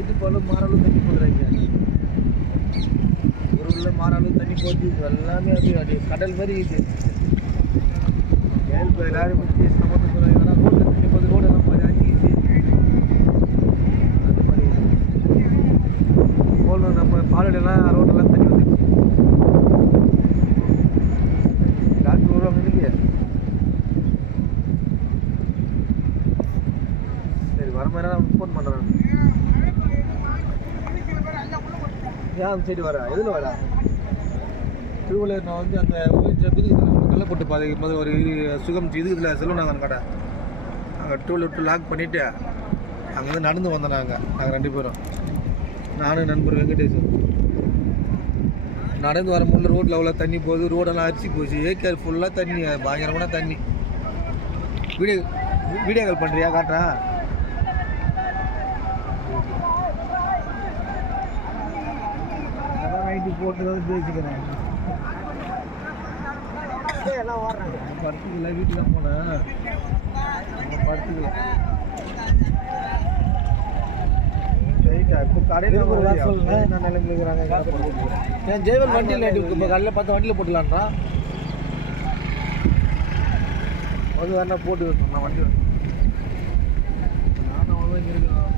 இது போல மாறாலும் தண்ணி போடுறாங்க. ஒரு உள்ள மாறாலும் தண்ணி போட்டு எல்லாமே அப்படியே கடல் மாதிரி இது. இப்போ எல்லாரும் பற்றி சமத்து சொல்கிறாங்க. ஆனால் ரோட்டில் தண்ணி போது ரோடு எல்லாம் மாதிரி அடிக்கிச்சு. அந்த மாதிரி போல நம்ம பாலடெல்லாம் ரோடெல்லாம் தண்ணி வந்துச்சு. டாக்டர் வருவாங்க இல்லையா? சரி வர மாதிரி நான் ஃபோன் பண்ணுறேன். ஏன் சரி வரா? எதில் வரா? திருவள்ளுவர் நான் வந்து அந்த கள்ளப்பட்டு பாதைக்கு போது ஒரு சுகம் இதுல செல்வனாங்க அந்த கடை அங்கே டூவில் விட்டு லாக் பண்ணிவிட்டு அங்கேருந்து நடந்து வந்தோம். நாங்கள் 2 பேரும், நானும் நண்பர் வெங்கடேஷன். நடந்து வர முடியல, ரோட்டில் அவ்வளோ தண்ணி போகுது. ரோடெல்லாம் அரிசி போச்சு. ஏகேஆர் ஃபுல்லாக தண்ணி, பயங்கரமான தண்ணி. வீடியோ கால் பண்ணுறியா? காட்டுறேன். அதான் நைட்டு போட்டு தான் பேசிக்கிறேன். படுத்துக்கல, வீட்டுக்கு தான் போனேன். படுத்துக்கல. இப்போ கடையில் என்ன நிலைமைங்கிறாங்க. ஏன் ஜெயவன் வண்டியில் நைட்டு இப்போ காலையில் 10 வண்டியில் போட்டுலான்றா. வந்து வேணா போட்டு நான் வண்டி நானும் அவ்வளோதான் இங்கே இருக்கேன்.